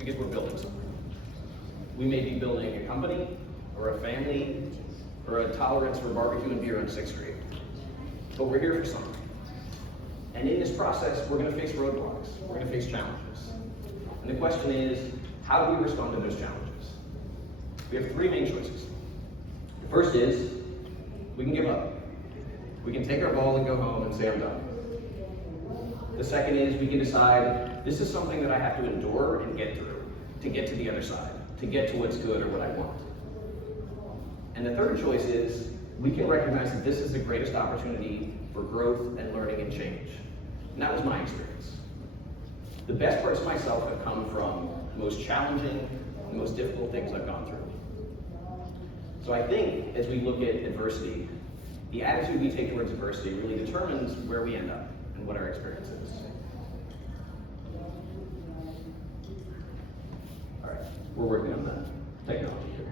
because we're building something. We may be building a company, or a family, or a tolerance for barbecue and beer on 6th Street. But we're here for something. And in this process, we're going to face roadblocks. We're going to face challenges. And the question is, how do we respond to those challenges? We have 3 main choices. The first is, we can give up. We can take our ball and go home and say, I'm done. The second is, we can decide, this is something that I have to endure and get through, to get to the other side, to get to what's good or what I want. And the third choice is, we can recognize that this is the greatest opportunity for growth and learning and change. And that was my experience. The best parts of myself have come from the most challenging and most difficult things I've gone through. So I think, as we look at adversity, the attitude we take towards adversity really determines where we end up and what our experience is. All right, we're working on that technology here.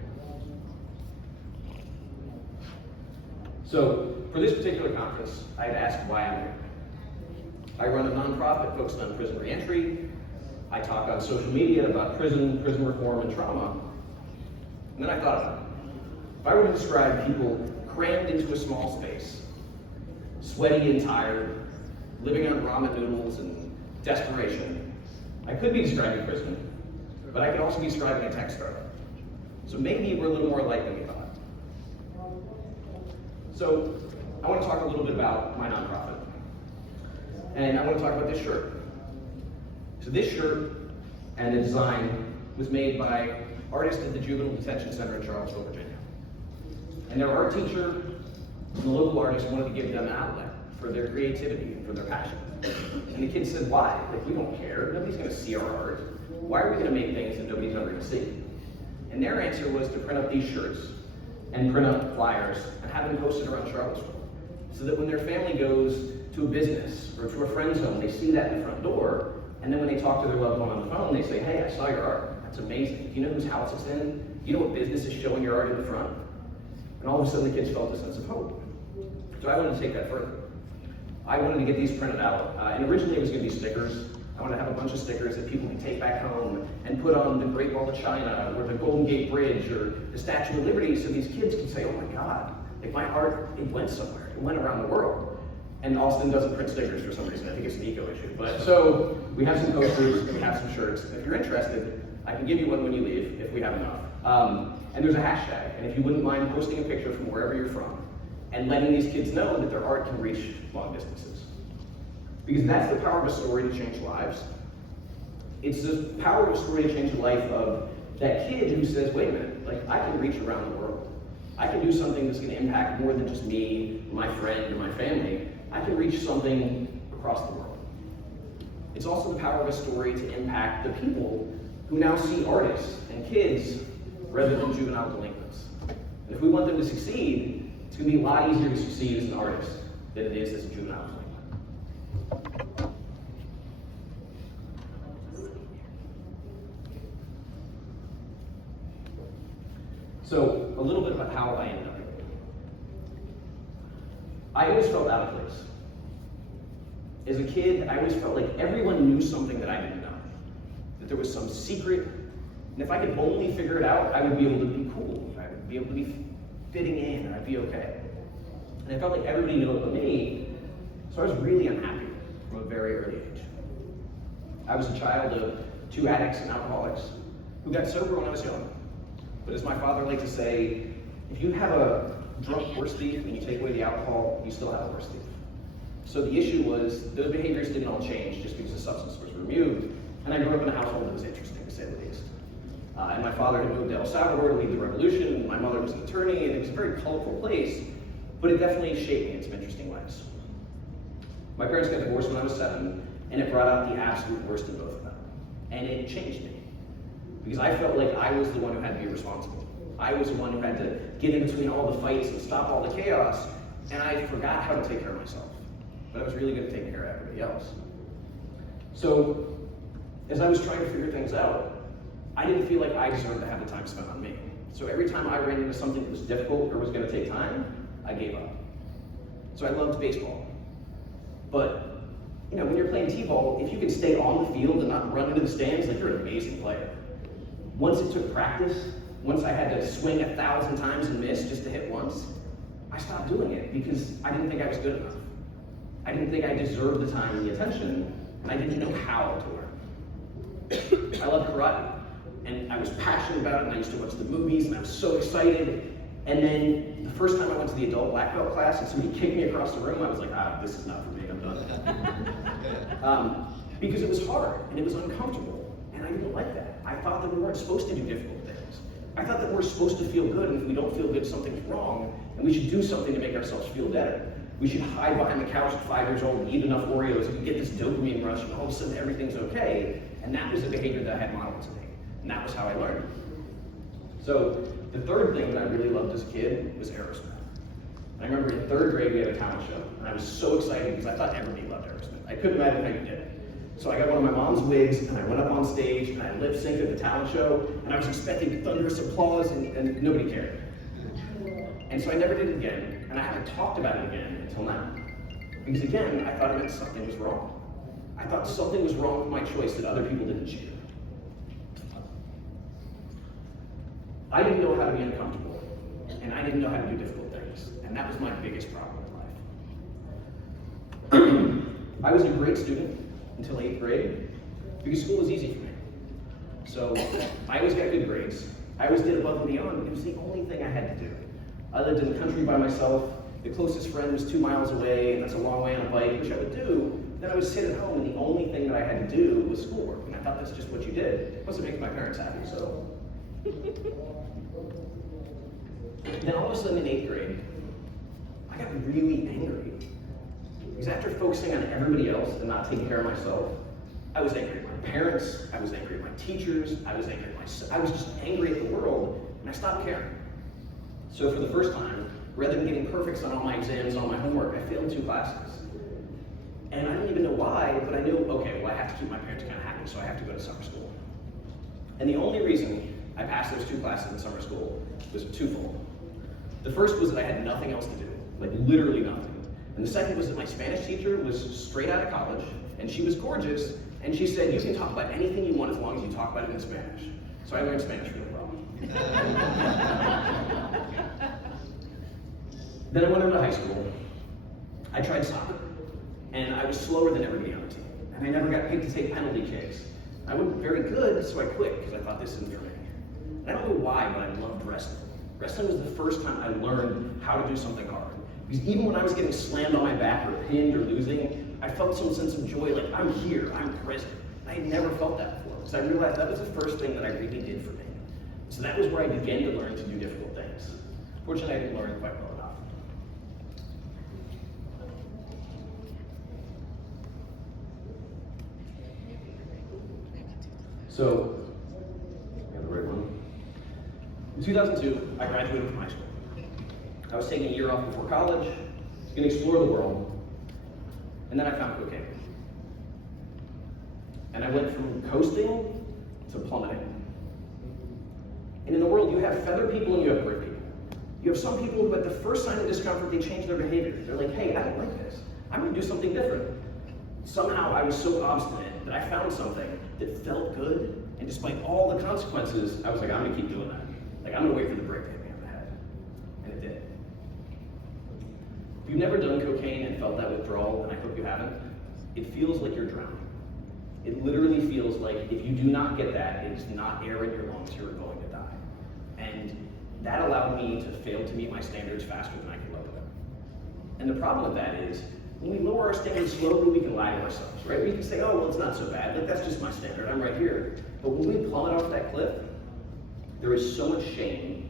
So, for this particular conference, I had asked why I'm here. I run a nonprofit focused on prison reentry. I talk on social media about prison reform, and trauma. And then I thought about it. If I were to describe people crammed into a small space, sweaty and tired, living on ramen noodles and desperation, I could be describing prison, but I could also be describing a tech startup. So maybe we're a little more alike than we thought. So I want to talk a little bit about my nonprofit. And I want to talk about this shirt. So this shirt and the design was made by artists at the Juvenile Detention Center in Charlottesville, Virginia. And their art teacher and the local artist wanted to give them an outlet for their creativity and for their passion. And the kids said, why? Like, we don't care. Nobody's going to see our art. Why are we going to make things that nobody's ever going to see? And their answer was to print up these shirts and print up flyers and have them posted around Charlottesville, so that when their family goes to a business or to a friend's home, they see that in the front door, and then when they talk to their loved one on the phone, they say, hey, I saw your art. That's amazing. Do you know whose house it's in? Do you know what business is showing your art in the front? And all of a sudden, the kids felt a sense of hope. So I wanted to take that further. I wanted to get these printed out, and originally it was going to be stickers. I wanted to have a bunch of stickers that people can take back home and put on the Great Wall of China, or the Golden Gate Bridge, or the Statue of Liberty, so these kids can say, oh my God, like my art, it went somewhere. It went around the world. And Austin doesn't print stickers for some reason. I think it's an eco issue. But so we have some posters, we have some shirts. If you're interested, I can give you one when you leave, if we have enough. And there's a hashtag, and if you wouldn't mind posting a picture from wherever you're from, and letting these kids know that their art can reach long distances. Because that's the power of a story to change lives. It's the power of a story to change the life of that kid who says, wait a minute, like I can reach around the world. I can do something that's going to impact more than just me, my friend, or my family. I can reach something across the world. It's also the power of a story to impact the people who now see artists and kids rather than juvenile delinquents. And if we want them to succeed, it's going to be a lot easier to succeed as an artist than it is as a juvenile delinquent. So, a little bit about how I ended up here. I always felt out of place. As a kid, I always felt like everyone knew something that I didn't know. That there was some secret, and if I could only figure it out, I would be able to be cool. I would be able to be fitting in, and I'd be okay. And I felt like everybody knew it but me, so I was really unhappy from a very early age. I was a child of 2 addicts and alcoholics who got sober when I was young. But as my father liked to say, if you have a drunk horse thief and you take away the alcohol, you still have a horse thief. So the issue was, those behaviors didn't all change just because the substance was removed. And I grew up in a household that was interesting, to say the least. And my father had moved to El Salvador to lead the revolution, and my mother was an attorney, and it was a very colorful place, but it definitely shaped me in some interesting ways. My parents got divorced when I was 7, and it brought out the absolute worst in both of them. And it changed me. Because I felt like I was the one who had to be responsible. I was the one who had to get in between all the fights and stop all the chaos, and I forgot how to take care of myself. But I was really good at taking care of everybody else. So, as I was trying to figure things out, I didn't feel like I deserved to have the time spent on me. So every time I ran into something that was difficult or was going to take time, I gave up. So I loved baseball. But when you're playing t-ball, if you can stay on the field and not run into the stands, like, you're an amazing player. Once it took practice, once I had to swing 1,000 times and miss just to hit once, I stopped doing it because I didn't think I was good enough. I didn't think I deserved the time and the attention, and I didn't know how to learn. I loved karate, and I was passionate about it, and I used to watch the movies, and I was so excited. And then the first time I went to the adult black belt class and somebody kicked me across the room, I was like, this is not for me, I'm done. Because it was hard, and it was uncomfortable, and I didn't like that. I thought that we weren't supposed to do difficult things. I thought that we're supposed to feel good, and if we don't feel good, something's wrong, and we should do something to make ourselves feel better. We should hide behind the couch at 5 years old and eat enough Oreos and get this dopamine rush, and all of a sudden everything's okay. And that was the behavior that I had modeled to me. And that was how I learned. So the third thing that I really loved as a kid was Aerosmith. And I remember in 3rd grade we had a talent show, and I was so excited because I thought everybody loved Aerosmith. I couldn't imagine how you did it. So I got one of my mom's wigs, and I went up on stage, and I lip synced at the talent show, and I was expecting thunderous applause, and nobody cared. And so I never did it again, and I haven't talked about it again until now. Because again, I thought it meant something was wrong. I thought something was wrong with my choice that other people didn't share. I didn't know how to be uncomfortable, and I didn't know how to do difficult things, and that was my biggest problem in life. I was a great student until 8th grade, because school was easy for me. So I always got good grades. I always did above and beyond. It was the only thing I had to do. I lived in the country by myself. The closest friend was 2 miles away, and that's a long way on a bike, which I would do. Then I would sit at home, and the only thing that I had to do was schoolwork. And I thought that's just what you did. Plus, it makes my parents happy, so. Then all of a sudden in 8th grade, I got really angry. Because after focusing on everybody else and not taking care of myself, I was angry at my parents, I was angry at my teachers, I was angry at myself. I was just angry at the world, and I stopped caring. So for the first time, rather than getting perfects on all my exams and all my homework, I failed 2 classes. And I didn't even know why, but I knew, okay, well, I have to keep my parents kind of happy, so I have to go to summer school. And the only reason I passed those 2 classes in summer school was twofold. The first was that I had nothing else to do, like literally nothing. And the second was that my Spanish teacher was straight out of college, and she was gorgeous, and she said, you can talk about anything you want as long as you talk about it in Spanish. So I learned Spanish really well. Then I went on to high school. I tried soccer, and I was slower than everybody on the team, and I never got picked to take penalty kicks. I wasn't very good, so I quit, because I thought this isn't for me. And I don't know why, but I loved wrestling. Wrestling was the first time I learned how to do something hard. Because even when I was getting slammed on my back or pinned or losing, I felt some sense of joy, like I'm here, I'm present. I had never felt that before, because I realized that was the first thing that I really did for me. So that was where I began to learn to do difficult things. Fortunately, I didn't learn quite well enough. So, I got the right one. In 2002, I graduated from high school. I was taking a year off before college, going to explore the world, and then I found cocaine. And I went from coasting to plummeting. And in the world, you have feathered people and you have grit people. You have some people who at the first sign of discomfort, they change their behavior. They're like, hey, I don't like this. I'm going to do something different. Somehow I was so obstinate that I found something that felt good, and despite all the consequences, I was like, I'm going to keep doing that. Like, I'm going to wait for the break to hit me on the head. And it did. If you've never done cocaine and felt that withdrawal, and I hope you haven't, it feels like you're drowning. It literally feels like if you do not get that, it is not air in your lungs, you're going to die. And that allowed me to fail to meet my standards faster than I could lower them. And the problem with that is, when we lower our standards slowly, we can lie to ourselves, right? We can say, oh, well, it's not so bad. Like, that's just my standard. I'm right here. But when we plummet off that cliff, there is so much shame,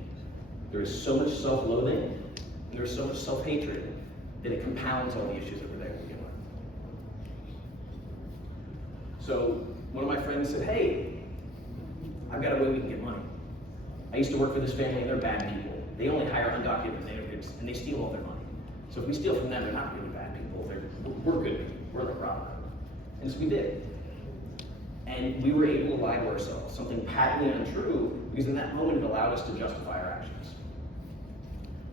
there is so much self-loathing, and there is so much self-hatred that it compounds all the issues that were there to begin with. So one of my friends said, hey, I've got a way we can get money. I used to work for this family, and they're bad people. They only hire undocumented immigrants, and they steal all their money. So if we steal from them, they're not really bad people. We're good people. We're the problem. And so we did. And we were able to lie to ourselves, something patently untrue, because in that moment it allowed us to justify our actions.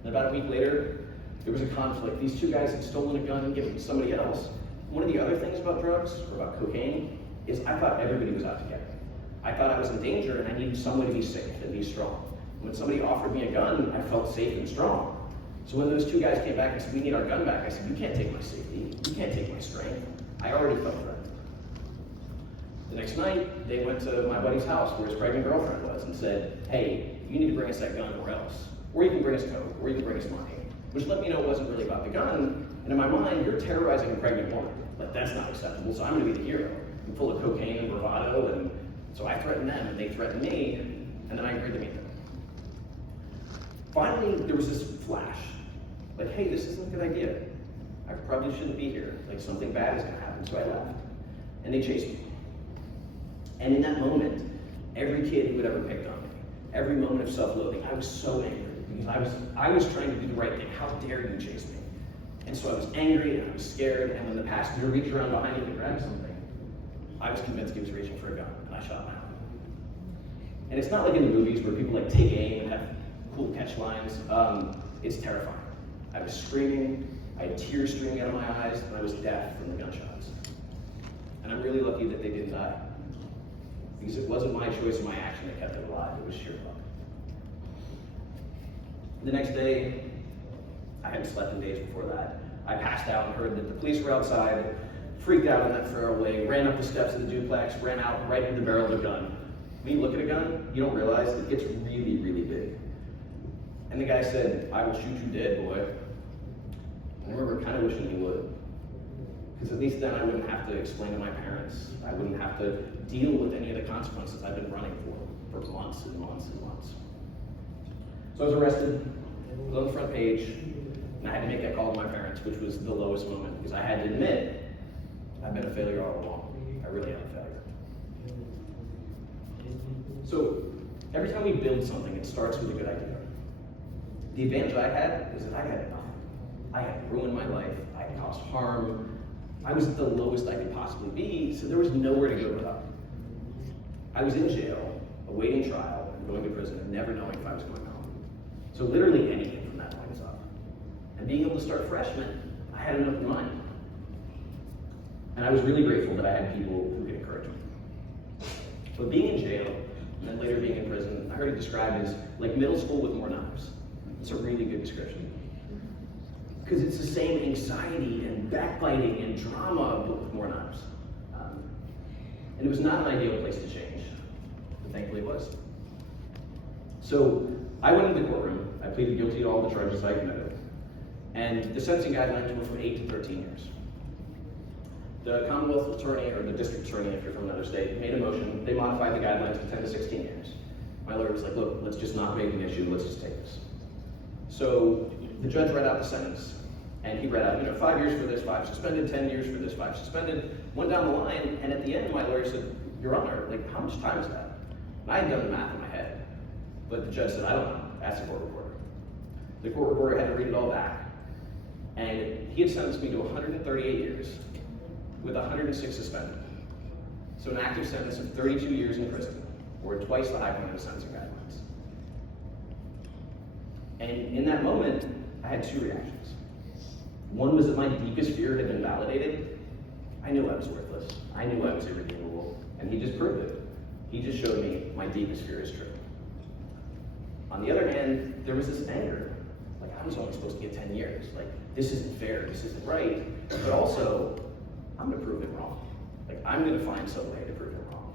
And about a week later, there was a conflict. These 2 guys had stolen a gun and given it to somebody else. One of the other things about drugs, or about cocaine, is I thought everybody was out to get me. I thought I was in danger and I needed someone to be safe and be strong. When somebody offered me a gun, I felt safe and strong. So when those two guys came back and said, we need our gun back, I said, you can't take my safety, you can't take my strength. I already felt threatened. The next night, they went to my buddy's house where his pregnant girlfriend was and said, hey, you need to bring us that gun or else. Or you can bring us coke, or you can bring us money. Which let me know it wasn't really about the gun, and in my mind, you're terrorizing a pregnant woman. Like, that's not acceptable, so I'm gonna be the hero. I'm full of cocaine and bravado, and so I threatened them, and they threatened me, and then I agreed to meet them. Finally, there was this flash. Like, hey, this isn't a good idea. I probably shouldn't be here. Like, something bad is gonna happen, so I left. And they chased me. And in that moment, every kid who had ever picked on me, every moment of self-loathing, I was so angry because I was trying to do the right thing. How dare you chase me? And so I was angry and I was scared, and when the passenger reached around behind me to grab something, I was convinced he was reaching for a gun, and I shot him out. And it's not like in the movies where people like take aim and have cool catch lines. It's terrifying. I was screaming, I had tears streaming out of my eyes, and I was deaf from the gunshots. And I'm really lucky that they didn't die, because it wasn't my choice or my action that kept them alive, it was sheer luck. The next day, I hadn't slept in days before that. I passed out and heard that the police were outside, freaked out in that feral way, ran up the steps of the duplex, ran out right into the barrel of a gun. When you look at a gun, you don't realize it gets really, really big. And the guy said, I will shoot you dead, boy. And I remember kind of wishing he would. Because at least then I wouldn't have to explain to my parents. I wouldn't have to deal with any of the consequences I've been running for months and months and months. So I was arrested, was on the front page, and I had to make that call to my parents, which was the lowest moment, because I had to admit, I've been a failure all along. I really am a failure. So every time we build something, it starts with a good idea. The advantage I had is that I had nothing. I had ruined my life, I had caused harm, I was at the lowest I could possibly be, so there was nowhere to go but up. I was in jail, awaiting trial, and going to prison, and never knowing if I was going home. So literally anything from that point is up. And being able to start fresh meant I had an open mind. And I was really grateful that I had people who could encourage me. But being in jail, and then later being in prison, I heard it described as like middle school with more knives. It's a really good description. Because it's the same anxiety and backbiting and drama, but with more knives. And it was not an ideal place to change, but thankfully it was. So I went into the courtroom, I pleaded guilty to all the charges I committed, and the sentencing guidelines were from 8 to 13 years. The Commonwealth attorney, or the district attorney if you're from another state, made a motion, they modified the guidelines to 10 to 16 years. My lawyer was like, look, let's just not make an issue, let's just take this. So the judge read out the sentence, and he read out, 5 years for this, 5 suspended, 10 years for this, 5 suspended, went down the line, and at the end, my lawyer said, Your Honor, like, how much time is that? And I had done the math in my head, but the judge said, I don't know, ask the court reporter. The court reporter had to read it all back, and he had sentenced me to 138 years, with 106 suspended. So an active sentence of 32 years in prison, or twice the high point of the sentencing guidelines. And in that moment, I had two reactions. One was that my deepest fear had been validated. I knew I was worthless. I knew I was irredeemable, and he just proved it. He just showed me my deepest fear is true. On the other hand, there was this anger. Like, I was only supposed to get 10 years. Like, this isn't fair, this isn't right. But also, I'm gonna prove it wrong. Like, I'm gonna find some way to prove it wrong.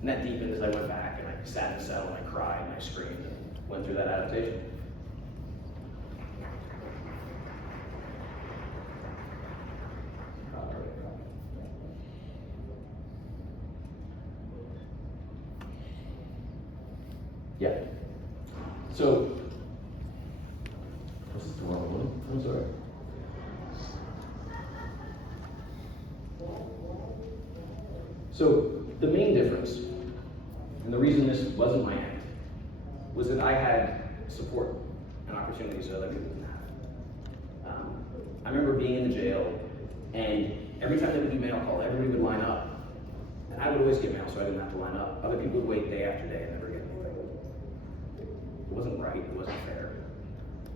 And that deepened as I went back, and I sat in the cell, and I cried, and I screamed, and went through that adaptation. Yeah. So, this is the wrong one. I'm sorry. So, the main difference, and the reason this wasn't my end, was that I had support and opportunities that other people didn't have. I remember being in the jail, and every time they would do mail call, everybody would line up. And I would always get mail, so I didn't have to line up. Other people would wait day after day and never get anything. It wasn't right, it wasn't fair.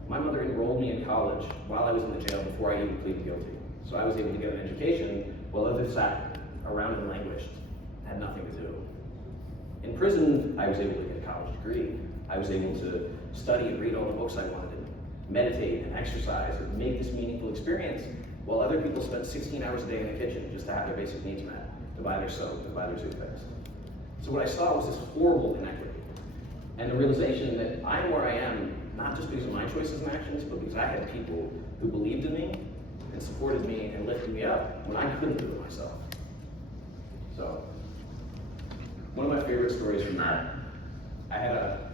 My mother enrolled me in college while I was in the jail before I even pleaded guilty. So I was able to get an education while others sat around and languished, had nothing to do. In prison, I was able to get a college degree. I was able to study and read all the books I wanted, and meditate and exercise and make this meaningful experience, while other people spent 16 hours a day in the kitchen just to have their basic needs met, to buy their soap, to buy their toothpaste. So what I saw was this horrible inequity, and the realization that I'm where I am, not just because of my choices and actions, but because I had people who believed in me and supported me and lifted me up when I couldn't do it myself. So, one of my favorite stories from that, I had a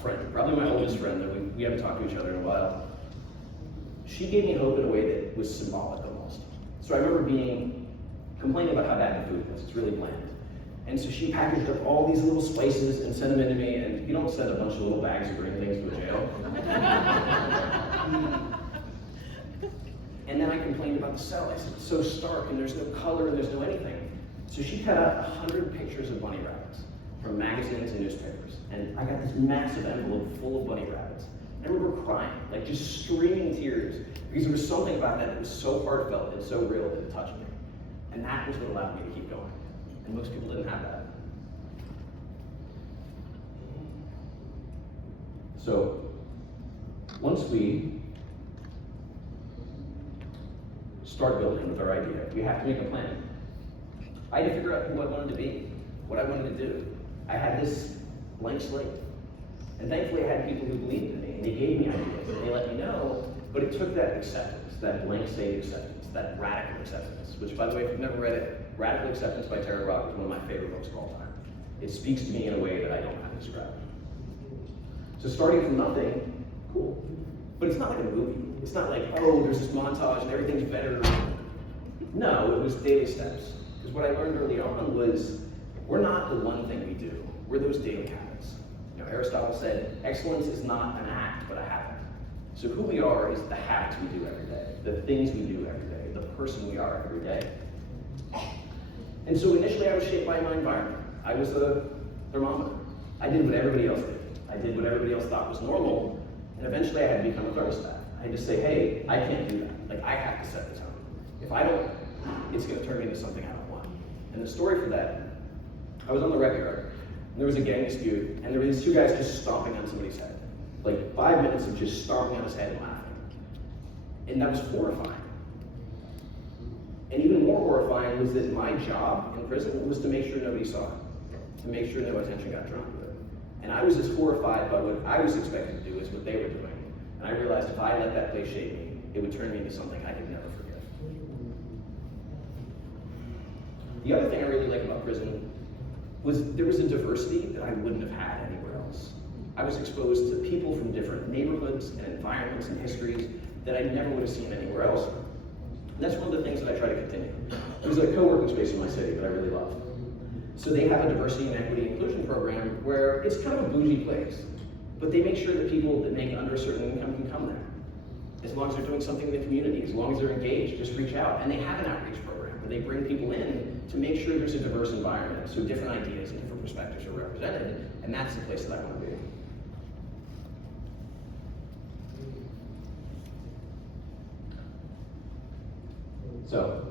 friend, probably my oldest friend, that we haven't talked to each other in a while. She gave me hope in a way that was symbolic almost. So I remember complaining about how bad the food was. It's really bland. And so she packaged up all these little spices and sent them in to me, and you don't send a bunch of little bags of green things to a jail. And then I complained about the cell. I said, it's so stark, and there's no color, and there's no anything. So she cut out 100 pictures of bunny rabbits from magazines and newspapers. And I got this massive envelope full of bunny rabbits. And I remember crying, like just streaming tears, because there was something about that was so heartfelt and so real that it touched me. And that was what allowed me to keep going. And most people didn't have that. So, once we start building with our idea, we have to make a plan. I had to figure out who I wanted to be, what I wanted to do. I had this blank slate. And thankfully I had people who believed in me, and they gave me ideas, and they let me know, but it took that acceptance, that blank slate acceptance, that radical acceptance, which, by the way, if you've never read it, Radical Acceptance by Tara Brach is one of my favorite books of all time. It speaks to me in a way that I don't know how to describe. So starting from nothing, cool. But it's not like a movie. It's not like, oh, there's this montage and everything's better. No, it was daily steps. Because what I learned early on was, we're not the one thing we do. We're those daily habits. You know, Aristotle said, excellence is not an act, but a habit. So who we are is the habits we do every day, the things we do every day, the person we are every day. And so initially I was shaped by my environment. I was the thermometer. I did what everybody else did. I did what everybody else thought was normal, and eventually I had to become a thermostat. I had to say, hey, I can't do that. Like, I have to set the tone. If I don't, it's gonna turn me into something I don't want. And the story for that, I was on the rec yard, and there was a gang dispute, and there were these two guys just stomping on somebody's head. Like 5 minutes of just stomping on his head and laughing. And that was horrifying. And even more horrifying was that my job in prison was to make sure nobody saw it, to make sure no attention got drawn to it. And I was as horrified by what I was expected to do as what they were doing. And I realized if I let that place shape me, it would turn me into something I could never forget. The other thing I really like about prison was there was a diversity that I wouldn't have had anywhere else. I was exposed to people from different neighborhoods and environments and histories that I never would have seen anywhere else. And that's one of the things that I try to continue. There's a co-working space in my city that I really love. So they have a diversity and equity inclusion program where it's kind of a bougie place, but they make sure that people that make under a certain income can come there. As long as they're doing something in the community, as long as they're engaged, just reach out. And they have an outreach program where they bring people in to make sure there's a diverse environment, so different ideas and different perspectives are represented, and that's the place that I want to be. So,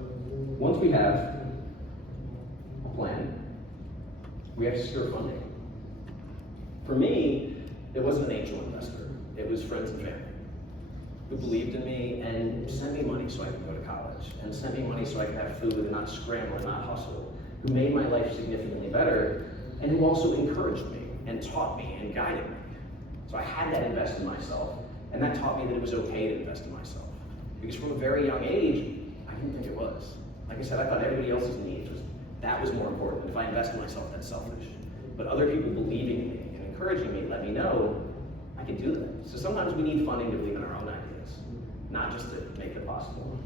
once we have a plan, we have to secure funding. For me, it wasn't an angel investor. It was friends and family who believed in me and sent me money so I could go to college, and sent me money so I could have food and not scramble and not hustle, who made my life significantly better, and who also encouraged me and taught me and guided me. So I had that invest in myself, and that taught me that it was okay to invest in myself. Because from a very young age, I didn't think it was. Like I said, I thought everybody else's needs was more important. If I invest in myself, that's selfish. But other people believing in me and encouraging me let me know I can do that. So sometimes we need funding to believe in our own ideas, not just to make it possible.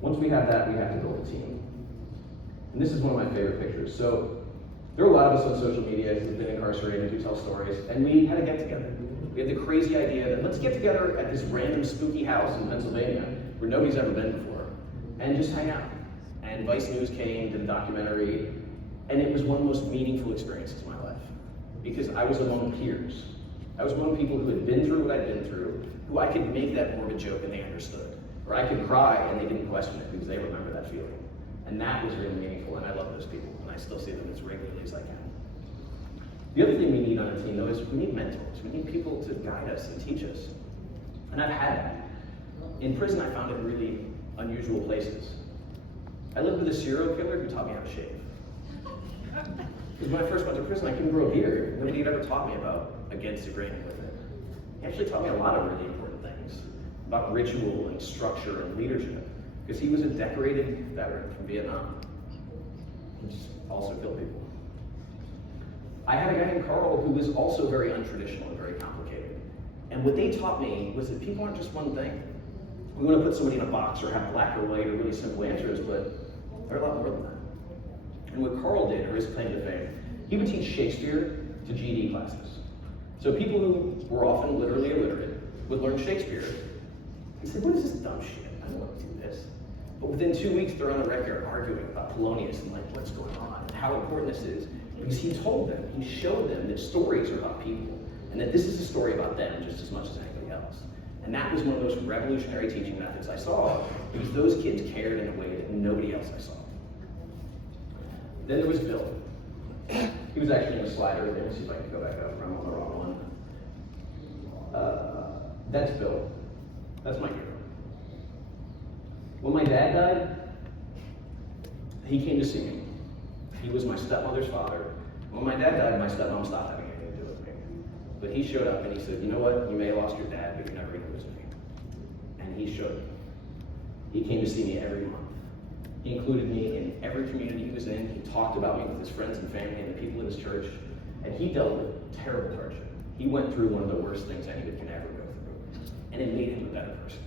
Once we have that, we have to build a team. And this is one of my favorite pictures. So there are a lot of us on social media who've been incarcerated who tell stories, and we had a get together. We had the crazy idea that let's get together at this random spooky house in Pennsylvania where nobody's ever been before and just hang out. And Vice News came, did a documentary, and it was one of the most meaningful experiences of my life because I was among peers. I was among people who had been through what I'd been through, who I could make that morbid joke and they understood. Or I could cry and they didn't question it because they remember that feeling. And that was really meaningful, and I love those people, and I still see them as regularly as I can. The other thing we need on a team, though, is we need mentors. We need people to guide us and teach us. And I've had that. In prison, I found it in really unusual places. I lived with a serial killer who taught me how to shave. Because when I first went to prison, I couldn't grow a beard. Nobody had ever taught me about against agreeing with it. He actually taught me a lot of really important things about ritual and structure and leadership, because he was a decorated veteran from Vietnam. He just also killed people. I had a guy named Carl who was also very untraditional and very complicated. And what they taught me was that people aren't just one thing. We want to put somebody in a box or have black or white or really simple answers, but they're a lot more than that. And what Carl did, or his claim to fame, he would teach Shakespeare to GED classes. So people who were often literally illiterate would learn Shakespeare. He said, what is this dumb shit? I don't want to do this. But within 2 weeks, they're on the record arguing about Polonius and like what's going on and how important this is. Because he told them, he showed them that stories are about people and that this is a story about them just as much as anybody else. And that was one of those revolutionary teaching methods I saw, because those kids cared in a way that nobody else I saw. Then there was Bill. He was actually in a slider. Let me see if I can go back up. I'm on the wrong one. That's Bill. That's my hero. When my dad died, he came to see me. He was my stepmother's father. When my dad died, my stepmom stopped having anything to do with me. But he showed up and he said, you know what? You may have lost your dad, but you're never going to lose me. And he showed. He came to see me every month. He included me in every community he was in. He talked about me with his friends and family and the people in his church. And he dealt with terrible hardship. He went through one of the worst things anybody can ever go through. And it made him a better person.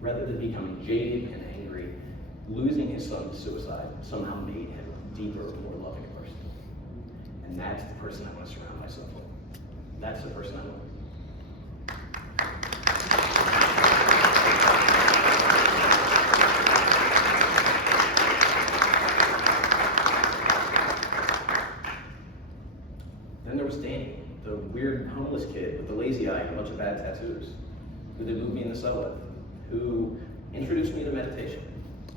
Rather than becoming jaded and angry, losing his son to suicide somehow made him a deeper, more loving person. And that's the person I want to surround myself with. That's the person I want. Then there was Danny, the weird homeless kid with the lazy eye and a bunch of bad tattoos, who they moved me in the cell with, who introduced me to meditation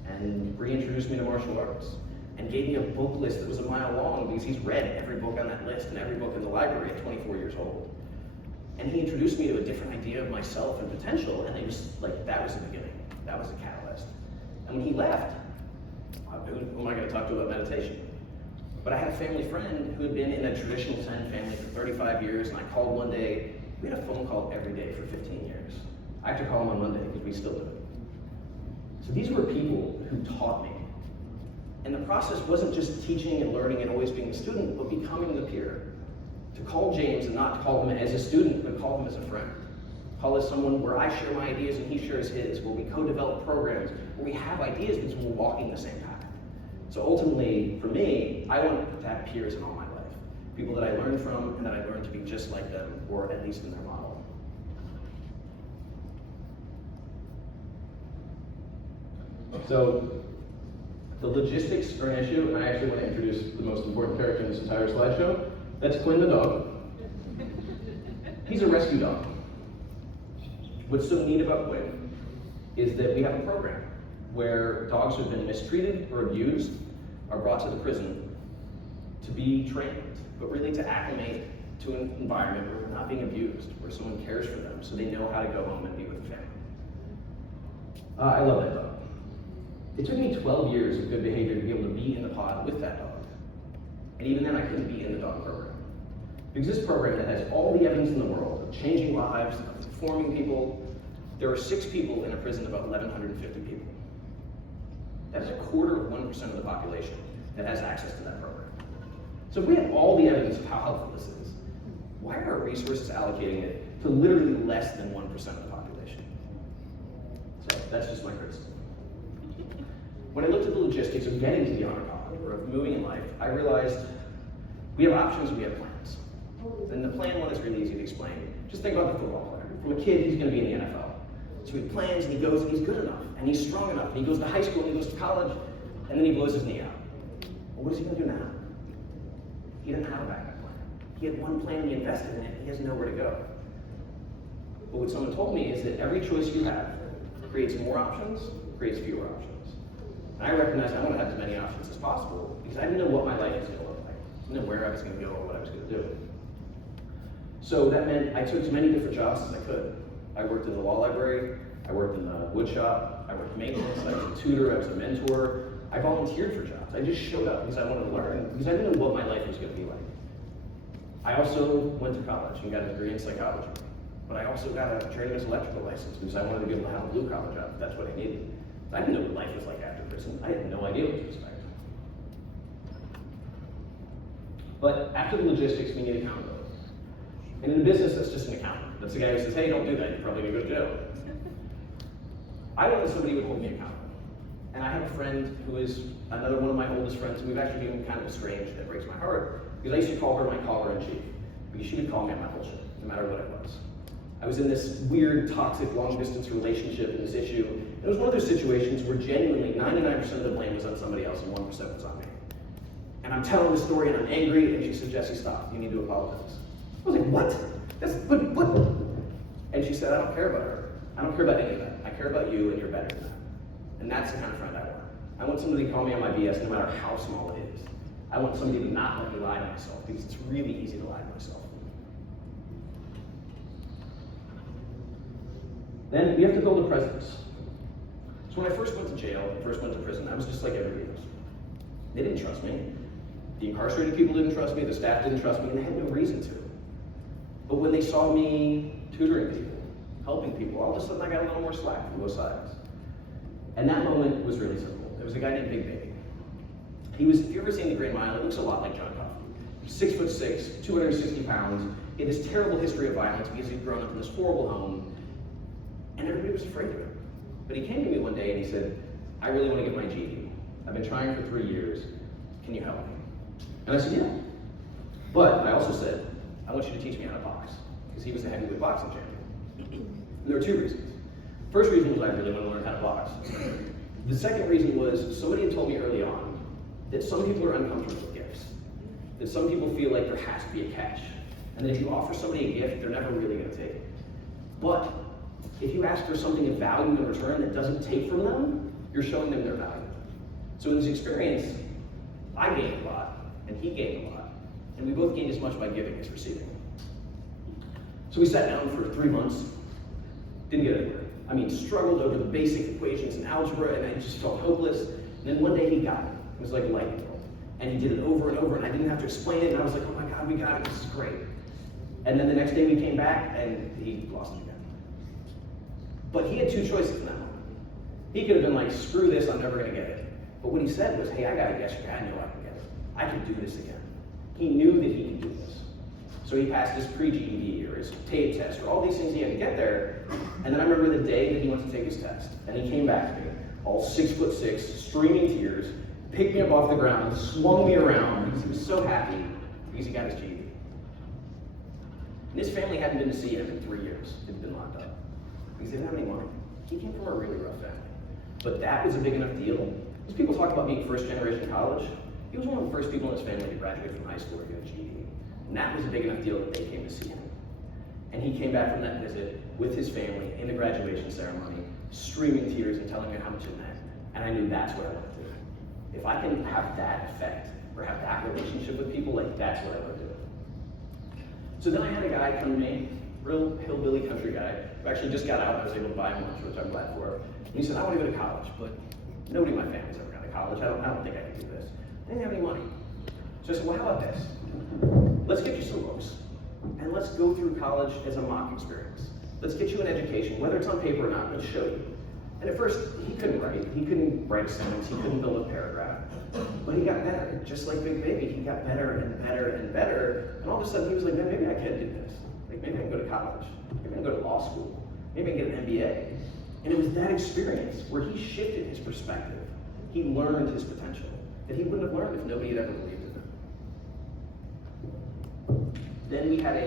and reintroduced me to martial arts and gave me a book list that was a mile long because he's read every book on that list and every book in the library at 24 years old. And he introduced me to a different idea of myself and potential, and it was like, that was the beginning. That was the catalyst. And when he left, who am I going to talk to about meditation? But I had a family friend who had been in a traditional Zen family for 35 years, and I called one day. We had a phone call every day for 15 years. I have to call him on Monday because we still do it. So these were people who taught me. And the process wasn't just teaching and learning and always being a student, but becoming the peer. To call James and not call him as a student, but call him as a friend. Call as someone where I share my ideas and he shares his, where we co-develop programs, where we have ideas because we're walking the same path. So ultimately, for me, I want to have peers in all my life. People that I learn from and that I learn to be just like them, or at least in their model. So the logistics are an issue, and I actually want to introduce the most important character in this entire slideshow. That's Quinn the dog. He's a rescue dog. What's so neat about Quinn is that we have a program where dogs who have been mistreated or abused are brought to the prison to be trained, but really to acclimate to an environment where they're not being abused, where someone cares for them so they know how to go home and be with the family. I love that dog. It took me 12 years of good behavior to be able to be in the pod with that dog. And even then I couldn't be in the dog program. Because this program that has all the evidence in the world of changing lives, of transforming people, there are 6 people in a prison of about 1,150 people. That is 1/4% of the population that has access to that program. So if we have all the evidence of how helpful this is, why are our resources allocating it to literally less than 1% of the population? So that's just my criticism. When I looked at the logistics of getting to the honor pod, or of moving in life, I realized we have options, we have plans. And the plan one is really easy to explain. Just think about the football player. From a kid, he's going to be in the NFL. So he plans and he goes and he's good enough and he's strong enough and he goes to high school and he goes to college and then he blows his knee out. Well, what is he going to do now? He doesn't have a backup plan. He had one plan, he invested in it, and he has nowhere to go. But what someone told me is that every choice you have creates more options, creates fewer options. And I recognized I want to have as many options as possible because I didn't know what my life was going to look like. I didn't know where I was going to go or what I was going to do. So that meant I took as many different jobs as I could. I worked in the law library, I worked in the wood shop, I worked maintenance, I was a tutor, I was a mentor. I volunteered for jobs. I just showed up because I wanted to learn, because I didn't know what my life was going to be like. I also went to college and got a degree in psychology. But I also got a journeyman's electrical license because I wanted to be able to have a blue collar job. That's what I needed. I didn't know what life was like after prison. I had no idea what to expect. But after the logistics, we need accountability. And in business, that's just an accountant. That's the guy who says, hey, don't do that, you're probably gonna go to jail. I wanted somebody who would hold me accountable. And I have a friend who is another one of my oldest friends, and we've actually been kind of estranged. That breaks my heart, because I used to call her my caller-in-chief, because she would call me on my bullshit, no matter what it was. I was in this weird, toxic, long-distance relationship in this issue. It was one of those situations where genuinely 99% of the blame was on somebody else and 1% was on me. And I'm telling the story and I'm angry, and she said, Jesse, stop, you need to apologize. I was like, what? What? And she said, I don't care about her. I don't care about any of that. I care about you, and you're better than that. And that's the kind of friend I want. I want somebody to call me on my BS no matter how small it is. I want somebody to not let me lie to myself, because it's really easy to lie to myself. Then we have to build a presence. So when I first went to jail, first went to prison, I was just like everybody else. They didn't trust me. The incarcerated people didn't trust me, the staff didn't trust me, and they had no reason to. But when they saw me tutoring people, helping people, all of a sudden I got a little more slack from both sides. And that moment was really simple. There was a guy named Big Baby. He was, if you've ever seen the Green Mile, it looks a lot like John Coffey. 6'6", 260 pounds. He had this terrible history of violence because he'd grown up in this horrible home, and everybody was afraid of him. But he came to me one day and he said, I really want to get my GED. I've been trying for 3 years. Can you help me? And I said, yeah. But I also said, I want you to teach me how to box, because he was a heavyweight boxing champion. And there were two reasons. First reason was I really want to learn how to box. The second reason was somebody had told me early on that some people are uncomfortable with gifts. That some people feel like there has to be a catch. And that if you offer somebody a gift, they're never really going to take it. But if you ask for something of value in return that doesn't take from them, you're showing them their value. So in this experience, I gained a lot, and he gained a lot. And we both gained as much by giving as receiving. So we sat down for 3 months, didn't get anywhere. I mean, struggled over the basic equations in algebra, and I just felt hopeless. And then one day he got it. It was like a light bulb. And he did it over and over, and I didn't have to explain it, and I was like, oh my God, we got it, this is great. And then the next day we came back, and he lost it again. But he had two choices in that moment. He could have been like, screw this, I'm never gonna get it. But what he said was, hey, I got it yesterday, I know I can get it. I can do this again. He knew that he could do this. So he passed his pre-GED or his TABE test or all these things he had to get there. And then I remember the day that he went to take his test. And he came back to me, all 6'6", streaming tears, picked me up off the ground, swung me around because he was so happy because he got his GED. And his family hadn't been to see him in 3 years. He'd been locked up because they didn't have any money. He came from a really rough family. But that was a big enough deal. As people talk about being first generation college, he was one of the first people in his family to graduate from high school or get a GED. And that was a big enough deal that they came to see him. And he came back from that visit with his family in the graduation ceremony, streaming tears and telling me how much it meant. And I knew that's what I wanted to do. If I can have that effect or have that relationship with people, like that's what I want to do. So then I had a guy come to me, real hillbilly country guy, who actually just got out and I was able to buy him lunch, which I'm glad for. And he said, I want to go to college, but nobody in my family's ever gone to college. I don't think I can do this. I didn't have any money. So I said, well, how about this? Let's get you some books, and let's go through college as a mock experience. Let's get you an education, whether it's on paper or not, let's show you. And at first, he couldn't write a sentence, he couldn't build a paragraph. But he got better, just like Big Baby, he got better and better and better. And all of a sudden he was like, man, maybe I can do this. Like maybe I can go to college, maybe I can go to law school, maybe I can get an MBA. And it was that experience where he shifted his perspective. He learned his potential that he wouldn't have learned if nobody had ever believed in him. Then we had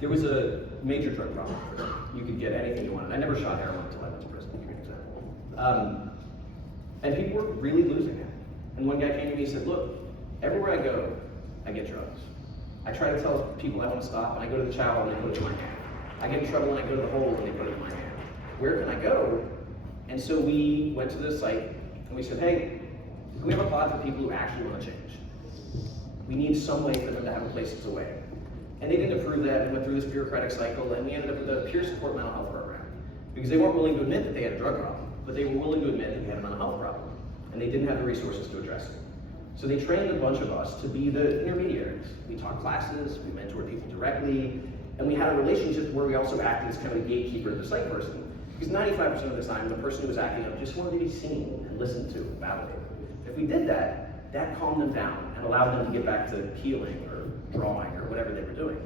there was a major drug problem. You could get anything you wanted. I never shot heroin until I went to prison, to give you an example. And people were really losing it. And one guy came to me and said, look, everywhere I go, I get drugs. I try to tell people I want to stop, and I go to the chow and they put it in my hand. I get in trouble and I go to the hole and they put it in my hand. Where can I go? And so we went to this site and we said, hey, can we have a pod for people who actually want to change? We need some way for them to have a place to away. And they didn't approve that. We went through this bureaucratic cycle, and we ended up with a peer support mental health program. Because they weren't willing to admit that they had a drug problem, but they were willing to admit that they had a mental health problem. And they didn't have the resources to address it. So they trained a bunch of us to be the intermediaries. We taught classes, we mentored people directly, and we had a relationship where we also acted as kind of a gatekeeper of the site person. Because 95% of the time, the person who was acting up just wanted to be seen and listened to and validated. If we did that, that calmed them down and allowed them to get back to healing or drawing or whatever they were doing.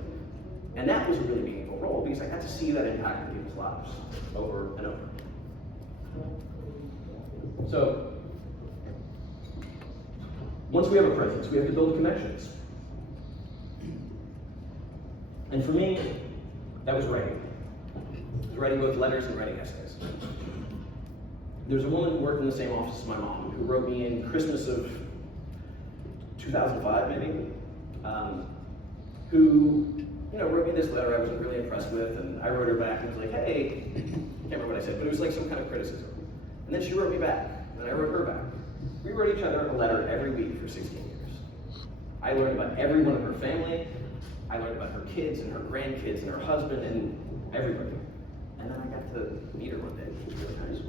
And that was a really meaningful role because I got to see that impact in people's lives over and over. So, once we have a presence, we have to build connections. And for me, that was writing. I was writing both letters and writing essays. There's a woman who worked in the same office as my mom who wrote me in Christmas of 2005, maybe, who wrote me this letter I wasn't really impressed with, and I wrote her back and was like, hey, I can't remember what I said, but it was like some kind of criticism. And then she wrote me back, and then I wrote her back. We wrote each other a letter every week for 16 years. I learned about every one of her family. I learned about her kids and her grandkids and her husband and everybody. And then I got to meet her one day, which was really nice.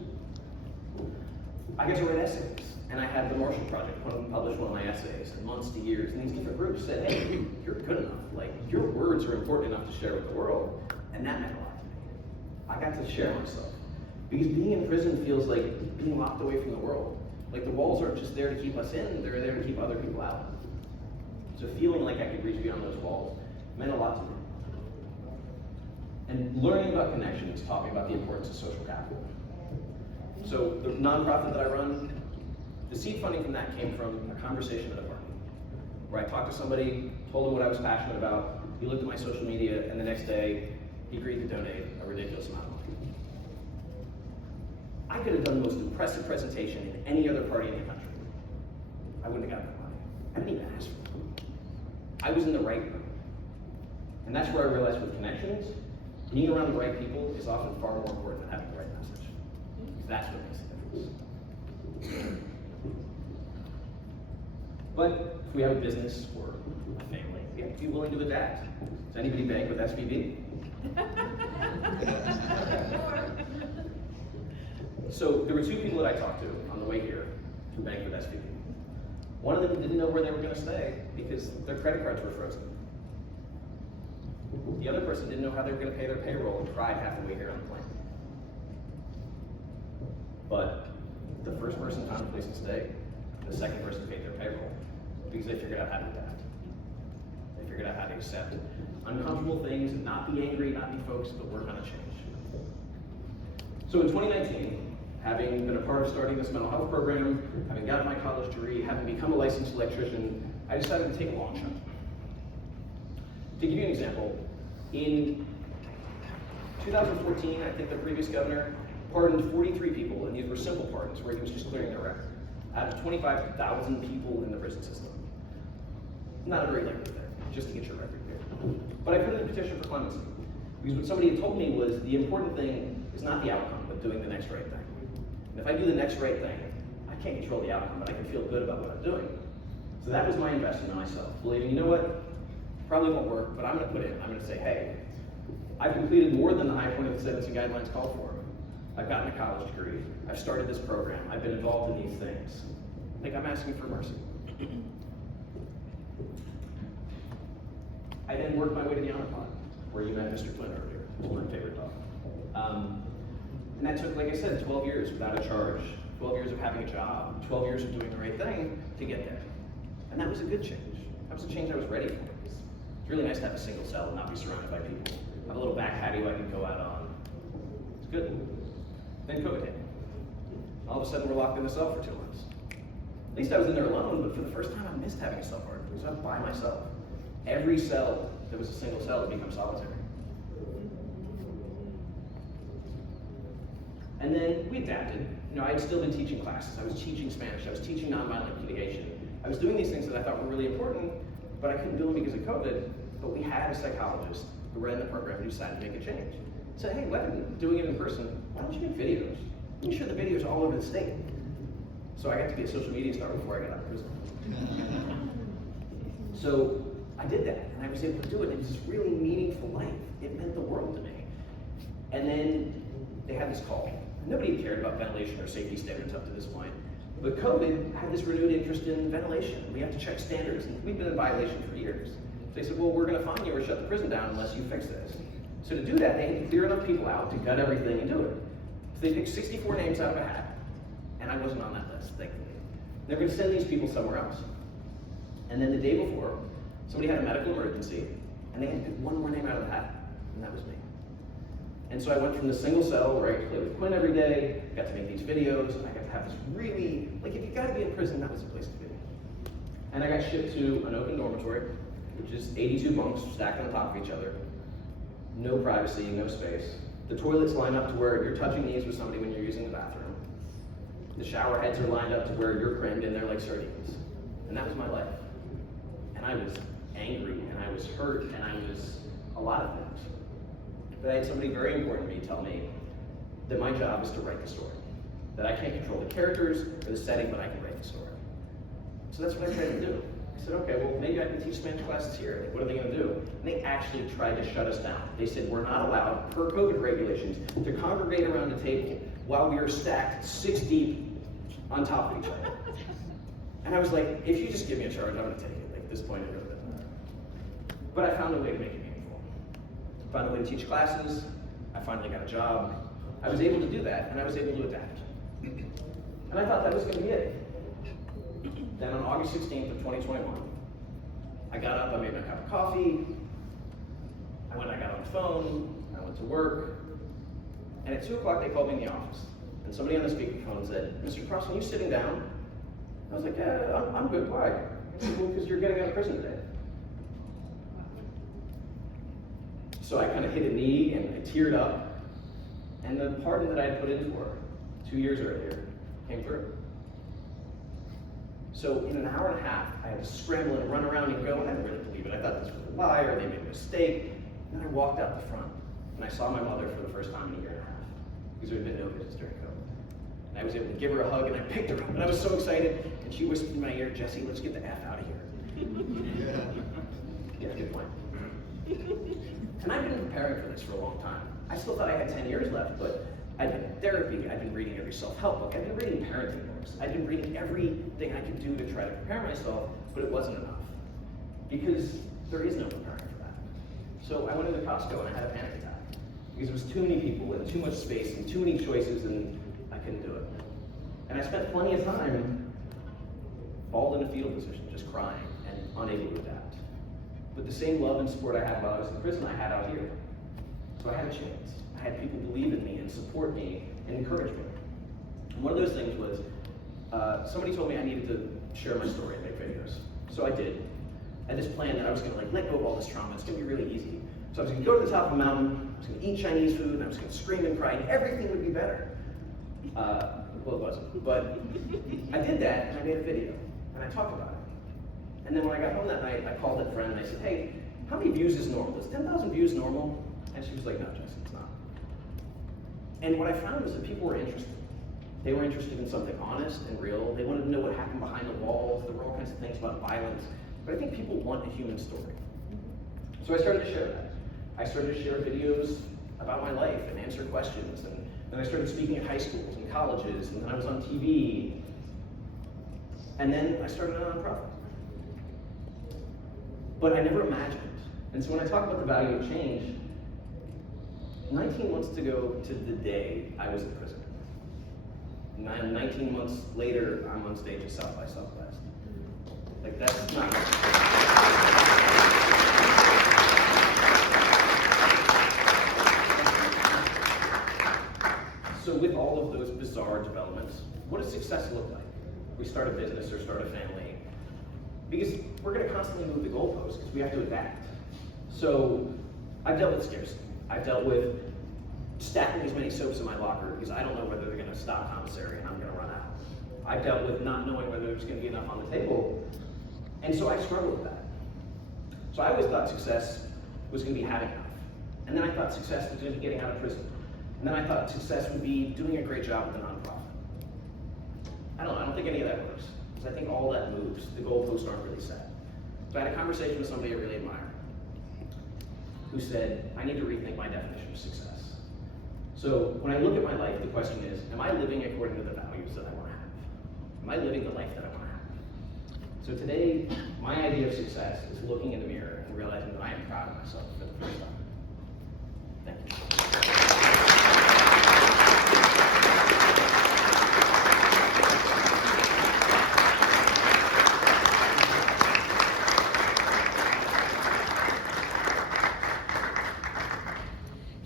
I got to write essays, and I had the Marshall Project publish one of my essays, and months to years, and these different groups said, hey, you're good enough. Like, your words are important enough to share with the world, and that meant a lot to me. I got to share myself. Because being in prison feels like being locked away from the world. Like, the walls aren't just there to keep us in, they're there to keep other people out. So feeling like I could reach beyond those walls meant a lot to me. And learning about connections taught me about the importance of social capital. So the nonprofit that I run, the seed funding from that came from a conversation at a party, where I talked to somebody, told him what I was passionate about, he looked at my social media, and the next day, he agreed to donate a ridiculous amount of money. I could have done the most impressive presentation in any other party in the country. I wouldn't have gotten that money. I didn't even ask for it. I was in the right room. And that's where I realized with connections, being around the right people is often far more important than having the right message. Because that's what makes the difference. But if we have a business or a family, we have to be willing to adapt. Does anybody bank with SVB? So there were two people that I talked to on the way here who banked with SVB. One of them didn't know where they were going to stay because their credit cards were frozen. The other person didn't know how they were going to pay their payroll and cried half the way here on the plane. But the first person found a place to stay. The second person paid their payroll because they figured out how to adapt. They figured out how to accept uncomfortable things and not be angry, not be focused, but work on a change. So in 2019, having been a part of starting this mental health program, having gotten my college degree, having become a licensed electrician, I decided to take a long shot. To give you an example, in 2014, I think the previous governor pardoned 43 people, and these were simple pardons where he was just clearing their record, out of 25,000 people in the prison system. Not a very likely thing, just to get your record cleared. But I put in a petition for clemency, because what somebody had told me was the important thing is not the outcome, but doing the next right thing. And if I do the next right thing, I can't control the outcome, but I can feel good about what I'm doing. So that was my investment in myself, believing, you know what, probably won't work, but I'm going to put in. I'm going to say, hey, I've completed more than the high point of the sentencing guidelines call for. I've gotten a college degree. I've started this program. I've been involved in these things. I think I'm asking for mercy. I then worked my way to the honor pod, where you met Mr. Flynn earlier. It's my favorite talk. And that took, like I said, 12 years without a charge, 12 years of having a job, 12 years of doing the right thing to get there. And that was a good change. That was a change I was ready for. It's really nice to have a single cell and not be surrounded by people. Have a little back patio I can go out on. It's good. Then COVID hit. All of a sudden we're locked in a cell for 2 months. At least I was in there alone, but for the first time I missed having a cell partner because I was by myself. Every cell that was a single cell had become solitary. And then we adapted. You know, I had still been teaching classes. I was teaching Spanish. I was teaching nonviolent communication. I was doing these things that I thought were really important, but I couldn't do them because of COVID. But we had a psychologist who ran the program who decided to make a change. Said, hey, rather than doing it in person, why don't you make videos? You can share the videos all over the state. So I got to be a social media star before I got out of prison. So I did that, and I was able to do it. It was this really meaningful life. It meant the world to me. And then they had this call. Nobody cared about ventilation or safety standards up to this point. But COVID had this renewed interest in ventilation. We have to check standards, and we've been in violation for years. So they said, well, we're going to fine you or shut the prison down unless you fix this. So to do that, they had to clear enough people out to gut everything and do it. So they picked 64 names out of a hat, and I wasn't on that list, thankfully. They're going to send these people somewhere else. And then the day before, somebody had a medical emergency, and they had to pick one more name out of the hat, and that was me. And so I went from the single cell where I could play with Quinn every day, got to make these videos, and I got to have this really, like if you got to be in prison, that was the place to be. And I got shipped to an open dormitory, which is 82 bunks stacked on top of each other. No privacy, no space. The toilets line up to where you're touching knees with somebody when you're using the bathroom. The shower heads are lined up to where you're crammed in there like sardines. And that was my life. And I was angry, and I was hurt, and I was a lot of things. But I had somebody very important to me tell me that my job is to write the story. That I can't control the characters or the setting, but I can write the story. So that's what I tried to do. I said, okay, well, maybe I can teach Spanish classes here. Like, what are they going to do? And they actually tried to shut us down. They said, we're not allowed, per COVID regulations, to congregate around the table while we are stacked 6 deep on top of each other. And I was like, if you just give me a charge, I'm going to take it. Like, at this point, it really doesn't matter. But I found a way to make it meaningful. I found a way to teach classes. I finally got a job. I was able to do that, and I was able to adapt. And I thought that was going to be it. Then on August 16th of 2021, I got up, I made my cup of coffee, I got on the phone, I went to work, and at 2 o'clock they called me in the office. And somebody on the speakerphone said, Mr. Cross, are you sitting down? I was like, yeah, I'm good, why? Well, because you're getting out of prison today. So I kind of hit a knee and I teared up, and the pardon that I had put in for 2 years earlier came through. So in an hour and a half, I had to scramble and run around and go, and I didn't really believe it. I thought this was a lie, or they made a mistake. And then I walked out the front, and I saw my mother for the first time in a year and a half, because there had been no visits during COVID. And I was able to give her a hug, and I picked her up, and I was so excited. And she whispered in my ear, Jesse, let's get the F out of here. Yeah, good point. And I've been preparing for this for a long time. I still thought I had 10 years left, but I'd been in therapy, I'd been reading every self-help book, I'd been reading parenting books, I'd been reading everything I could do to try to prepare myself, but it wasn't enough. Because there is no preparing for that. So I went into Costco and I had a panic attack. Because there was too many people and too much space and too many choices, and I couldn't do it. And I spent plenty of time balled in a fetal position, just crying and unable to adapt. But the same love and support I had while I was in prison, I had out here. So I had a chance. I had people believe in me and support me and encourage me. And one of those things was, somebody told me I needed to share my story and make videos. So I did. I had this plan that I was going to let go of all this trauma. It's going to be really easy. So I was going to go to the top of a mountain, I was going to eat Chinese food, and I was going to scream and cry, and everything would be better. Well, it wasn't. But I did that, and I made a video, and I talked about it. And then when I got home that night, I called that friend, and I said, hey, how many views is normal? Is 10,000 views normal? And she was like, no, Jesse, it's not. And what I found was that people were interested. They were interested in something honest and real. They wanted to know what happened behind the walls. There were all kinds of things about violence. But I think people want a human story. So I started to share that. I started to share videos about my life and answer questions. And then I started speaking at high schools and colleges, and then I was on TV. And then I started a nonprofit. But I never imagined. And so when I talk about the value of change, 19 months to go to the day I was in prison. 19 months later, I'm on stage at South by Southwest. Like, that's not. So with all of those bizarre developments, what does success look like? We start a business or start a family. Because we're going to constantly move the goalposts because we have to adapt. So I've dealt with scarcity. I've dealt with stacking as many soaps in my locker because I don't know whether they're going to stop commissary and I'm going to run out. I've dealt with not knowing whether there's going to be enough on the table. And so I struggle with that. So I always thought success was going to be having enough. And then I thought success was going to be getting out of prison. And then I thought success would be doing a great job with a nonprofit. I don't think any of that works. Because I think all that moves. The goalposts aren't really set. So I had a conversation with somebody I really admire who said, I need to rethink my definition of success. So when I look at my life, the question is, am I living according to the values that I want to have? Am I living the life that I want to have? So today, my idea of success is looking in the mirror and realizing that I am proud of myself for the first time. Thank you.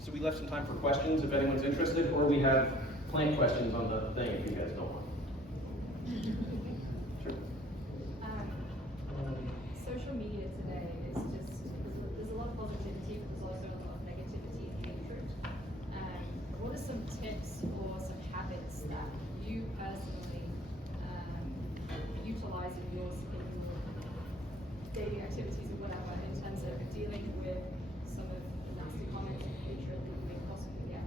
So we left some time for questions if anyone's interested, or we have planned questions on the thing if you guys don't want. Sure. Social media today is just, there's a lot of positivity, but there's also a lot of negativity and hatred. What are some tips or some habits that you personally utilize in your daily activities or whatever in terms of dealing with some of the nasty comments and hatred that you may possibly get?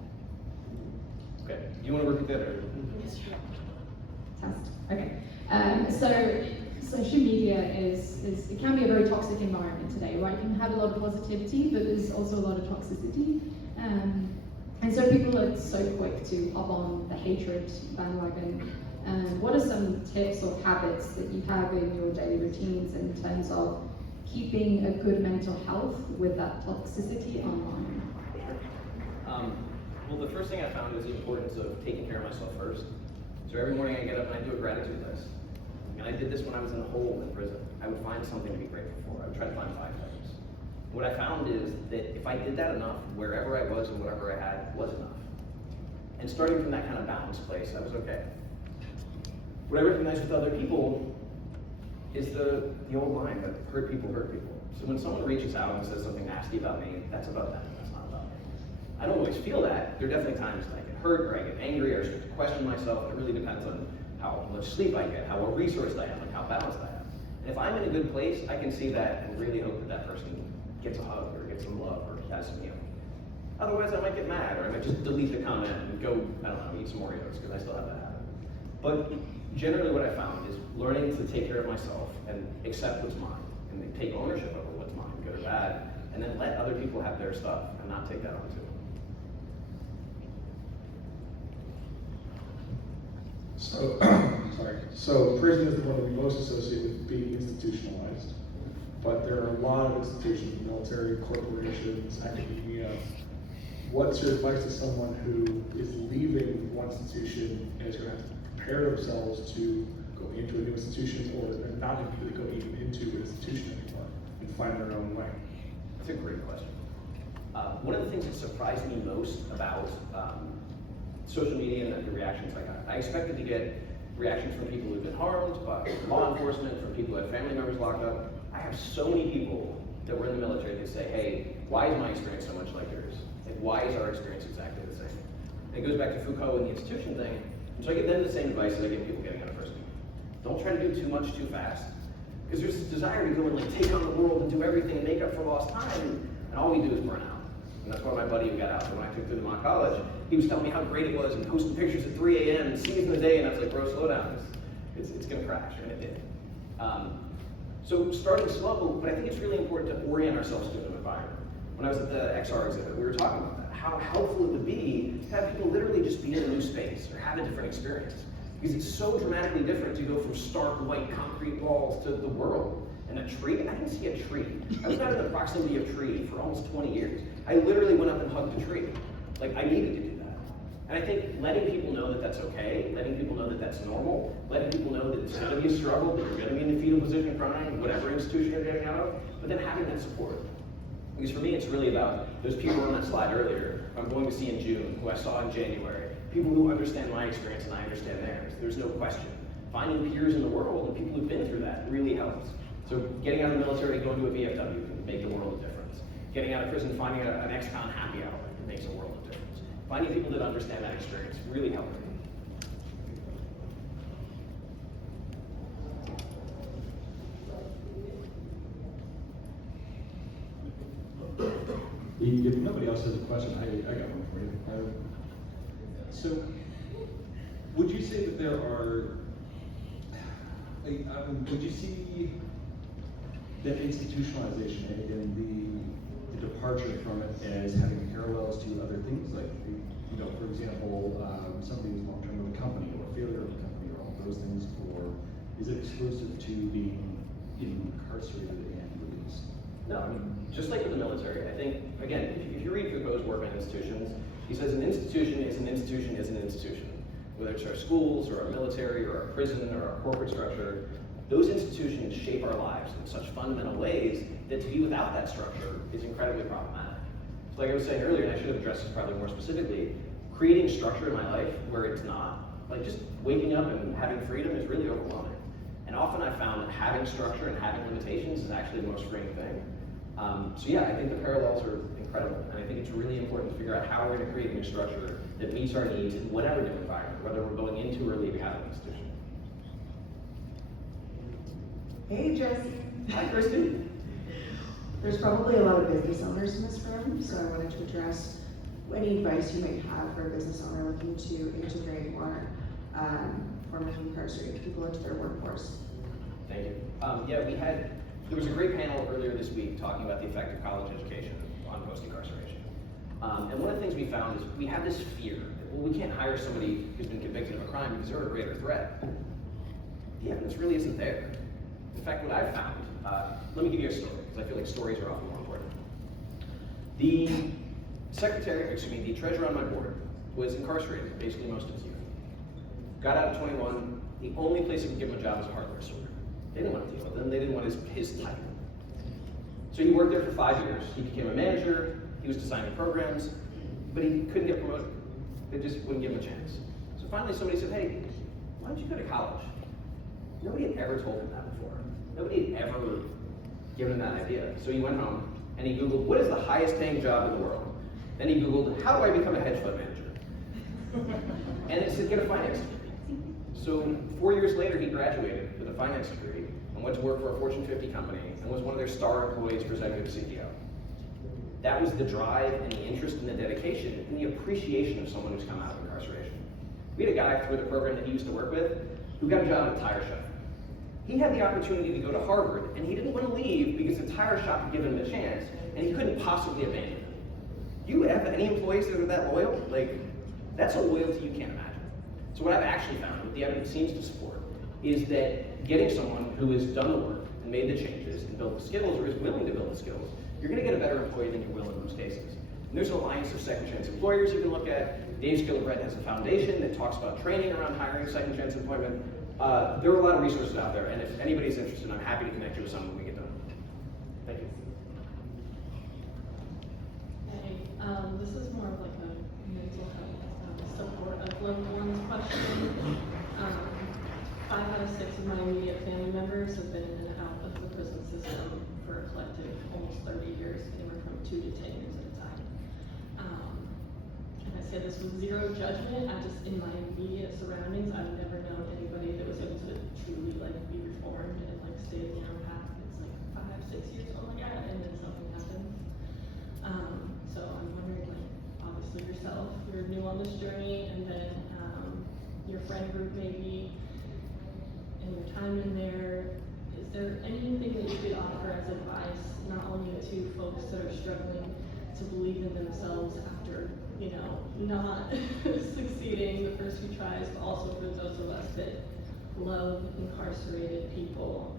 Okay, do you want to repeat that or? Yes, sure. Test. Okay. So social media is it can be a very toxic environment today, right? You can have a lot of positivity, but there's also a lot of toxicity. And so people are so quick to hop on the hatred bandwagon. What are some tips or habits that you have in your daily routines in terms of keeping a good mental health with that toxicity online? Well, the first thing I found is the importance of taking care of myself first. So every morning I get up and I do a gratitude list. And I did this when I was in a hole in prison. I would find something to be grateful for. I would try to find 5 things. What I found is that if I did that enough, wherever I was and whatever I had was enough. And starting from that kind of balanced place, I was okay. What I recognize with other people is the old line that hurt people hurt people. So when someone reaches out and says something nasty about me, that's about them, that's not about me. I don't always feel that. There are definitely times that I get hurt or I get angry or I start to question myself. It really depends on how much sleep I get, how well resourced I am, and how balanced I am. And if I'm in a good place, I can see that and really hope that that person gets a hug or gets some love or has some healing. Otherwise, I might get mad or I might just delete the comment and go, I don't know, eat some Oreos because I still have that habit. But generally what I found is learning to take care of myself and accept what's mine and take ownership over what's mine, good or bad, and then let other people have their stuff and not take that on too. So, sorry. So prison is the one that we most associate with being institutionalized, but there are a lot of institutions, military, corporations, academia. What's your advice to someone who is leaving one institution and is going to have to prepare themselves to go into a new institution, or they're not going to be able to go even into an institution anymore and find their own way? That's a great question. One of the things that surprised me most about social media and the reactions I got, I expected to get reactions from people who've been harmed by law enforcement, from people who have family members locked up. I have so many people that were in the military that say, hey, why is my experience so much like yours? Like, why is our experience exactly the same? And it goes back to Foucault and the institution thing. And so I give them the same advice that I give people getting out of prison. Don't try to do too much too fast. Because there's this desire to go and like take on the world and do everything and make up for lost time. And all we do is burn out. And that's why my buddy who got out, when I took through the mock college, he was telling me how great it was and posting pictures at 3 a.m. and seeing the day, and I was like, bro, slow down. It's gonna crash, and it did. So starting slow, but I think it's really important to orient ourselves to an environment. When I was at the XR exhibit, we were talking about that, how helpful it would be to have people literally just be in a new space or have a different experience. Because it's so dramatically different to go from stark white concrete walls to the world. And a tree, I didn't see a tree. I was not in the proximity of a tree for almost 20 years. I literally went up and hugged a tree. Like, I needed to do that. And I think letting people know that that's okay, letting people know that that's normal, letting people know that it's gonna be a struggle, that you're gonna be in the fetal position crying, whatever institution you're getting out of, but then having that support. Because for me, it's really about those people on that slide earlier, I'm going to see in June, who I saw in January, people who understand my experience and I understand theirs. There's no question. Finding peers in the world and people who've been through that really helps. So getting out of the military, going to a VFW can make a world of difference. Getting out of prison, finding an ex-con happy hour makes a world of difference. Finding people that understand that experience really helps me. If nobody else has a question, I got one for you. So, would you say that there are, would you see that institutionalization and the departure from it as having parallels to other things, like, you know, for example, somebody who's long-term with a company or failure of a company or all those things, or is it exclusive to being incarcerated and released? No, I mean, just like with the military, I think, again, if you read Foucault's work on institutions, he says an institution is an institution is an institution. Whether it's our schools or our military or our prison or our corporate structure, those institutions shape our lives in such fundamental ways that to be without that structure is incredibly problematic. So like I was saying earlier, and I should have addressed this probably more specifically, creating structure in my life where it's not, like just waking up and having freedom is really overwhelming. And often I found that having structure and having limitations is actually the most freeing thing. So yeah, I think the parallels are incredible, and I think it's really important to figure out how we're going to create a new structure that meets our needs in whatever new environment, whether we're going into or leaving out of an institution. Hey, Jesse. Hi, Kristen. There's probably a lot of business owners in this room, so I wanted to address any advice you might have for a business owner looking to integrate more formerly incarcerated people into their workforce. Thank you. There was a great panel earlier this week talking about the effect of college education on post-incarceration. And one of the things we found is we have this fear that, well, we can't hire somebody who's been convicted of a crime because they're a greater threat. The evidence really isn't there. In fact, what I found, let me give you a story, because I feel like stories are often more important. The treasurer on my board was incarcerated basically most of his youth. Got out at 21, the only place that would give him a job was a hardware store. They didn't want to deal with him, they didn't want his title. So he worked there for 5 years. He became a manager, he was designing programs, but he couldn't get promoted. They just wouldn't give him a chance. So finally somebody said, hey, why don't you go to college? Nobody had ever told him that before. Nobody had ever given him that idea. So he went home and he Googled, what is the highest paying job in the world? Then he Googled, how do I become a hedge fund manager? And it said, get a finance degree. So 4 years later, he graduated with a finance degree and went to work for a Fortune 50 company and was one of their star employees for executive CEO. That was the drive and the interest and the dedication and the appreciation of someone who's come out of incarceration. We had a guy through the program that he used to work with who got a job at a tire shop. He had the opportunity to go to Harvard, and he didn't want to leave because the tire shop had given him a chance, and he couldn't possibly abandon it. You have any employees that are that loyal? Like, that's a loyalty you can't imagine. So what I've actually found, what the evidence seems to support, is that getting someone who has done the work and made the changes and built the skills, or is willing to build the skills, you're going to get a better employee than you will in most cases. And there's an alliance of second chance employers you can look at. Dave Skillebread has a foundation that talks about training around hiring second chance employment. There are a lot of resources out there, and if anybody's interested, I'm happy to connect you with someone when we get done. Thank you. Hey, this is more of like a mental health support of loved ones question. 5 out of 6 of my immediate family members have been in and out of the prison system for a collective almost 30 years, anywhere from 2 to 10 years at a time. And I say this with zero judgment. I just, in my immediate surroundings, I've never known anybody that was able to truly like be reformed and like stay in their own path. It's like 5, 6 years, oh my God, and then something happens. So I'm wondering, like, obviously yourself, you're new on this journey, and then your friend group maybe, and your time in there. Is there anything that you could offer as advice, not only to folks that are struggling to believe in themselves after, you know, not succeeding the first few tries, but also for those of us that love incarcerated people,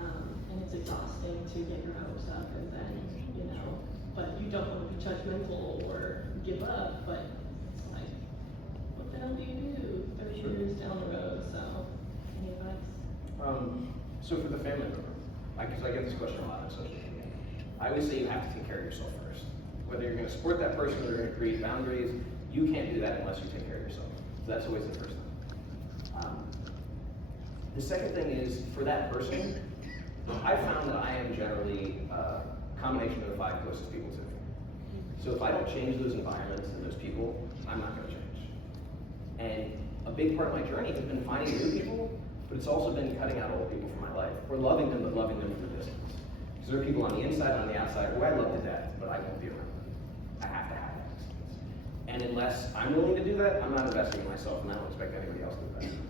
and it's exhausting to get your hopes up and then, you know, but you don't want to be judgmental or give up, but it's like, what the hell do you do 30 years down the road? So, any advice? So for the family member, because I get this question a lot on social media, I always say you have to take care of yourself first. Whether you're going to support that person or you're going to create boundaries, you can't do that unless you take care of yourself. So that's always the first thing. The second thing is, for that person, I found that I am generally a combination of the 5 closest people to me. So if I don't change those environments and those people, I'm not going to change. And a big part of my journey has been finding new people, but it's also been cutting out old people from my life, or loving them, but loving them from a distance. Because there are people on the inside and on the outside who I love to death, but I won't be around them. And unless I'm willing to do that, I'm not investing in myself, and I don't expect anybody else to invest in me.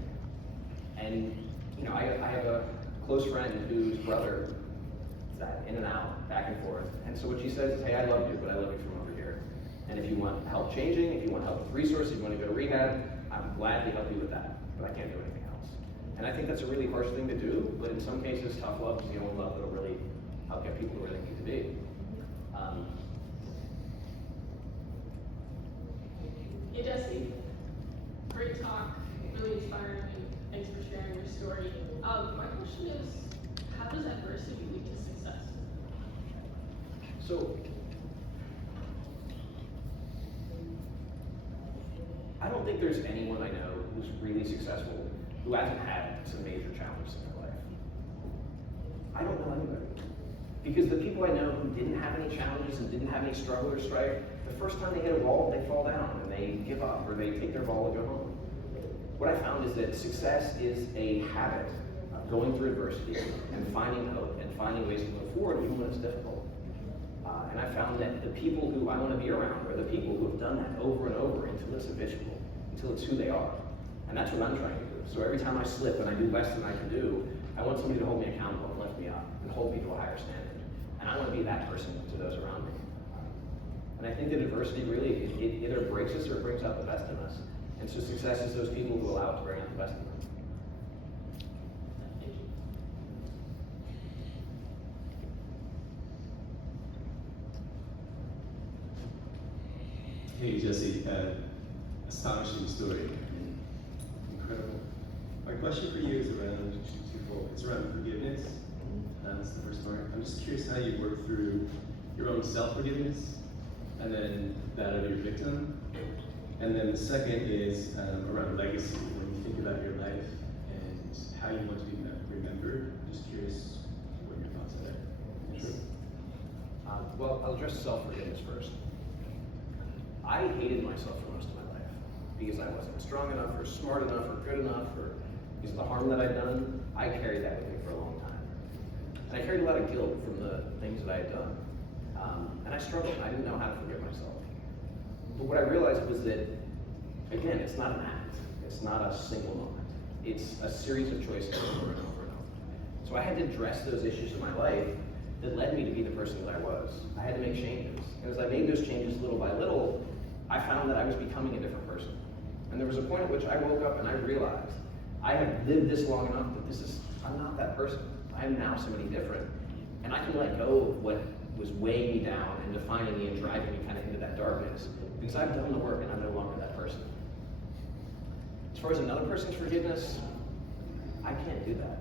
And, you know, I have a close friend whose brother is that in and out, back and forth. And so what she says is, hey, I love you, but I love you from over here. And if you want help changing, if you want help with resources, you want to go to rehab, I'm glad to help you with that, but I can't do anything else. And I think that's a really harsh thing to do, but in some cases, tough love is the only love that'll really help get people to where they need to be. Hey Jesse, great talk, really inspiring, and thanks for sharing your story. My question is, how does adversity lead to success? So, I don't think there's anyone I know who's really successful who hasn't had some major challenges in their life. I don't know anybody. Because the people I know who didn't have any challenges and didn't have any struggle or strife, the first time they hit a wall, they fall down and they give up or they take their ball and go home. What I found is that success is a habit of going through adversity and finding hope and finding ways to move forward even when it's difficult. And I found that the people who I want to be around are the people who have done that over and over until it's habitual, until it's who they are. And that's what I'm trying to do. So every time I slip and I do less than I can do, I want somebody to hold me accountable and lift me up and hold me to a higher standard. And I want to be that person to those around me. And I think that adversity really, it either breaks us or it brings out the best in us. And so success is those people who allow it to bring out the best in them. Thank you. Hey Jesse, astonishing story. Incredible. My question for you is around twofold. It's around forgiveness. That's the first part. I'm just curious how you work through your own self-forgiveness and then that of your victim. And then the second is around legacy. When you think about your life and how you want to be remembered, I'm just curious what your thoughts are there. Sure. Well, I'll address self-forgiveness first. I hated myself for most of my life because I wasn't strong enough or smart enough or good enough or because of the harm that I'd done. I carried that with me for a long time. And I carried a lot of guilt from the things that I had done. And I struggled. I didn't know how to forgive myself. But what I realized was that, again, it's not an act. It's not a single moment. It's a series of choices over and over and over. So I had to address those issues in my life that led me to be the person that I was. I had to make changes. And as I made those changes little by little, I found that I was becoming a different person. And there was a point at which I woke up and I realized I have lived this long enough that I'm not that person. I am now somebody different. And I can let go of what was weighing me down and defining me and driving me kind of into that darkness because I've done the work and I'm no longer that person. As far as another person's forgiveness, I can't do that.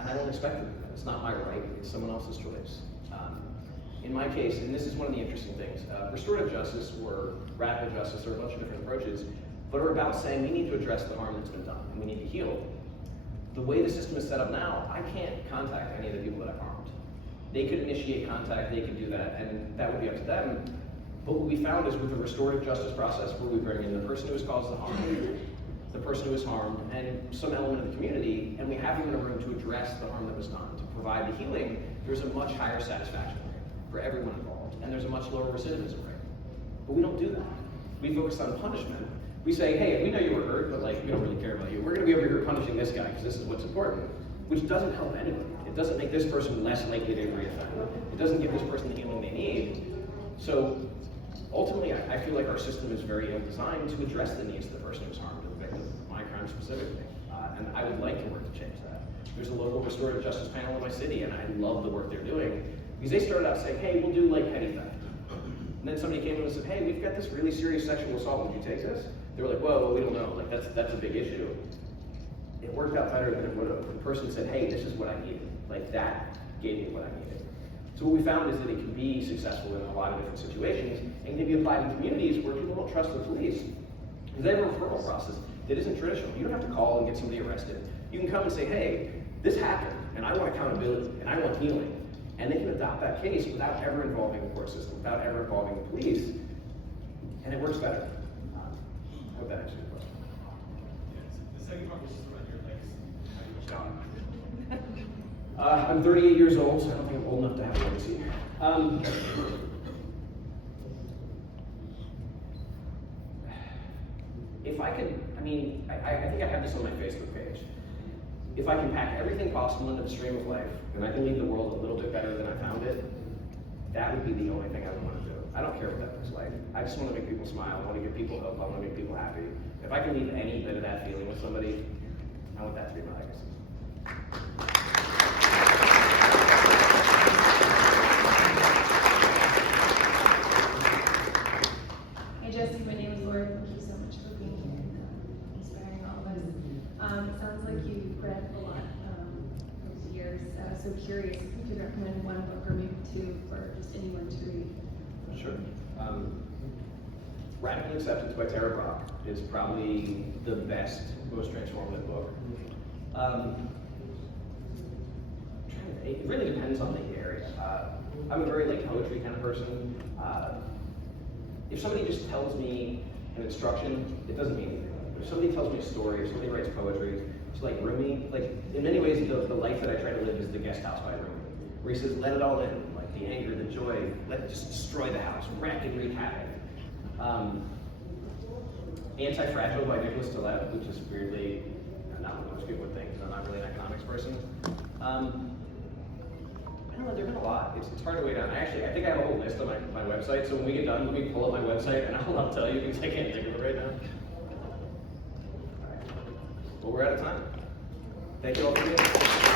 And I don't expect to do that. It's not my right, it's someone else's choice. In my case, and this is one of the interesting things, restorative justice or radical justice are a bunch of different approaches, but are about saying we need to address the harm that's been done and we need to heal. The way the system is set up now, I can't contact any of the people that I've harmed. They could initiate contact, they could do that, and that would be up to them. But what we found is with the restorative justice process where we bring in the person who has caused the harm, the person who was harmed, and some element of the community, and we have them in a room to address the harm that was done, to provide the healing, there's a much higher satisfaction rate for everyone involved, and there's a much lower recidivism rate. But we don't do that. We focus on punishment. We say, hey, we know you were hurt, but like, we don't really care about you. We're gonna be over here punishing this guy because this is what's important, which doesn't help anybody. It doesn't make this person less likely to reoffend. It doesn't give this person the healing they need. So ultimately, I feel like our system is very ill-designed to address the needs of the person who's harmed, the victim of my crime specifically. And I would like to work to change that. There's a local restorative justice panel in my city, and I love the work they're doing because they started out saying, hey, we'll do like petty theft. And then somebody came in and said, hey, we've got this really serious sexual assault, would you take this? They were like, whoa, we don't know, like that's a big issue. It worked out better than it would have. The person said, hey, this is what I needed. Like that gave me what I needed. So what we found is that it can be successful in a lot of different situations and can be applied in communities where people don't trust the police. Because they have a referral process that isn't traditional. You don't have to call and get somebody arrested. You can come and say, hey, this happened, and I want accountability, and I want healing. And they can adopt that case without ever involving the court system, without ever involving the police, and it works better. I hope that answers your question. The second part was just around your legacy. How do you I'm 38 years old, so I don't think I'm old enough to have a legacy. mean, I think I have this on my Facebook page. If I can pack everything possible into the stream of life, and I can leave the world a little bit better than I found it, that would be the only thing I would want to do. I don't care what that looks like. I just want to make people smile. I want to give people hope. I want to make people happy. If I can leave any bit of that feeling with somebody, I want that to be my legacy. Hey Jesse, my name is Laura. Thank you so much for being here and inspiring all of us. It sounds like you've read a lot over the years. So curious if you could recommend one book or maybe two for just anyone to read. Sure. Radical Acceptance by Tara Brach is probably the best, most transformative book. It really depends on the area. I'm a very poetry kind of person. If somebody just tells me an instruction, it doesn't mean anything. But if somebody tells me a story, if somebody writes poetry, it's like Rumi. In many ways, the life that I try to live is The Guest House by Rumi, where he says, let it all in, the anger, the joy, let it just destroy the house, wreck and wreak havoc. Anti-Fragile by Nicholas Taleb, which is weirdly not what most people would think, because I'm not really an economics person. I don't know, there have been a lot. It's hard to weigh down. I think I have a whole list on my website, so when we get done, let me pull up my website and I'll tell you, because I can't think of it right now. All right. Well, we're out of time. Thank you all for being here.